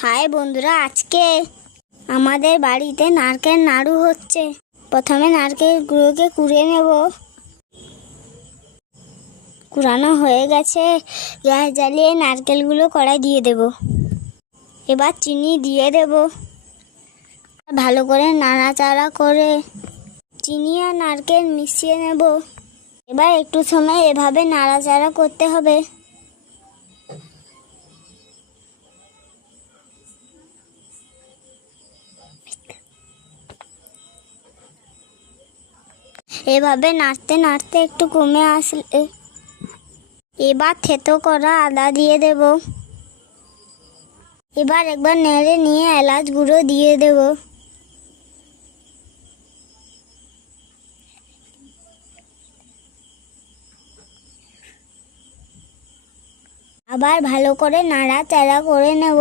High বন্ধুরা, আজকে আমাদের বাড়িতে নারকেল নাড়ু হচ্ছে। প্রথমে নারকেলগুলোকে কুড়িয়ে নেব। কুড়ানো হয়ে গেছে। গ্যাস জ্বালিয়ে নারকেলগুলো কড়াই দিয়ে দেব। এবার চিনি দিয়ে দেব। ভালো করে নাড়াচাড়া করে চিনি আর নারকেল মিশিয়ে নেব। এবার একটু সময় এভাবে নাড়াচাড়া করতে হবে। এভাবে নাড়তে নাড়তে একটু কমে আসলে এবার থেতো করা আদা দিয়ে দেব। এবার একবার নেড়ে নিয়ে এলাচ গুঁড়ো দিয়ে দেব। আবার ভালো করে নাড়াচাড়া করে নেব।